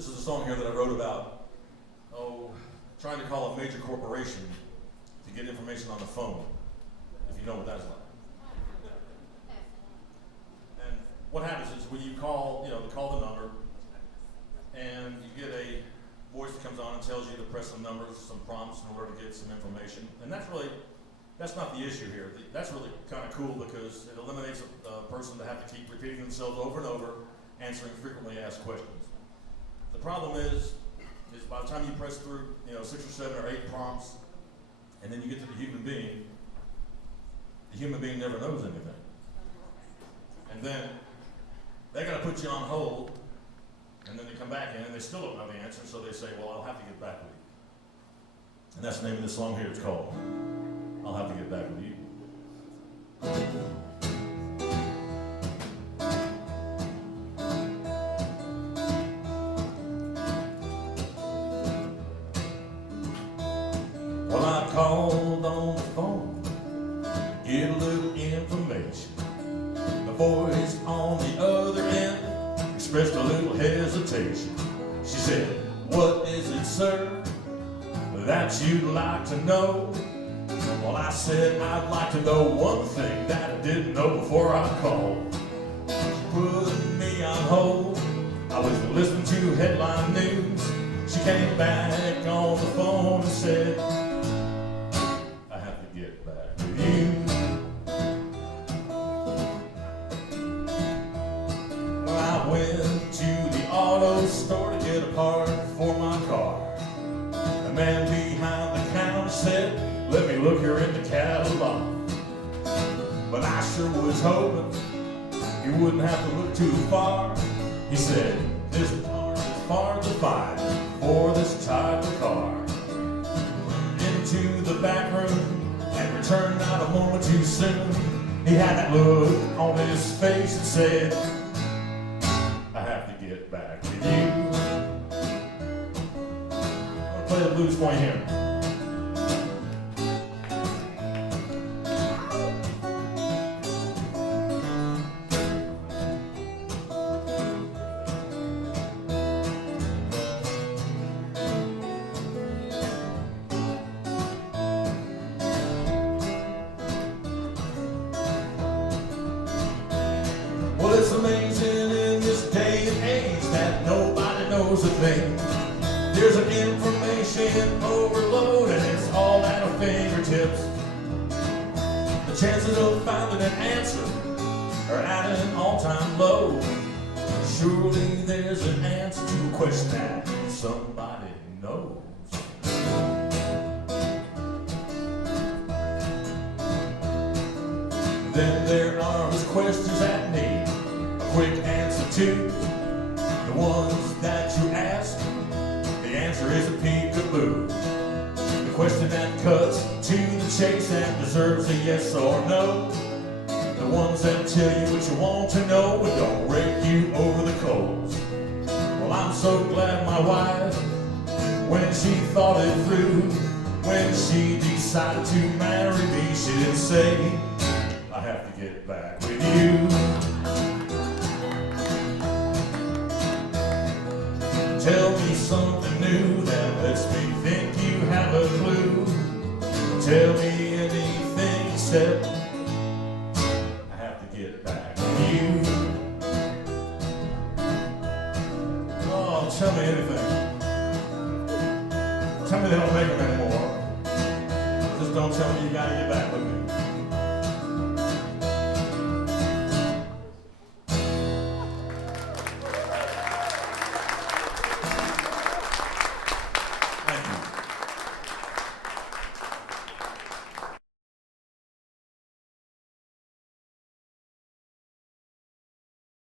This is a song here that I wrote about, trying to call a major corporation to get information on the phone, if you know what that's like. And what happens is when you call, they call the number, and you get a voice that comes on and tells you to press some numbers, some prompts in order to get some information. And that's not the issue here. That's really kind of cool because it eliminates a person to have to keep repeating themselves over and over, answering frequently asked questions. The problem is by the time you press through, 6 or 7 or 8 prompts, and then you get to the human being never knows anything. And then they got to put you on hold, and then they come back in and they still don't know the answer, so they say, well, I'll have to get back with you. And that's the name of this song here. It's called I'll Have to Get Back With You. Well, I called on the phone to get a little information. The voice on the other end expressed a little hesitation. She said, what is it, sir, that you'd like to know? Well, I said, I'd like to know one thing that I didn't know before I called. She put me on hold. I was listening to headline news. She came back on the phone and said, I have to get back with you. Well, I went to the auto store to get a part for my car. The man behind the counter said, let me look her in the catalog. But I sure was hoping you wouldn't have to look too far. He said, this part is far to find for this type of car. Into the back room and returned not a moment too soon. He had that look on his face and said, I have to get back with you. I'm gonna play the blues for you here. Well, it's amazing in this day and age that nobody knows a thing. There's an information overload and it's all at our fingertips. The chances of finding an answer are at an all-time low. Surely there's an answer to a question that somebody knows. Then there are those questions that need a quick answer to. The ones that you ask, the answer is a peekaboo. The question that cuts to the chase and deserves a yes or no. The ones that tell you what you want to know and don't rake you over the coals. Well, I'm so glad my wife, when she thought it through, when she decided to marry me, she didn't say, I have to get back with you. Tell me something new that lets me think you have a clue. Tell me anything except I have to get back with you. Oh, tell me anything. Tell me they don't make them anymore. Just don't tell me you gotta get back with me.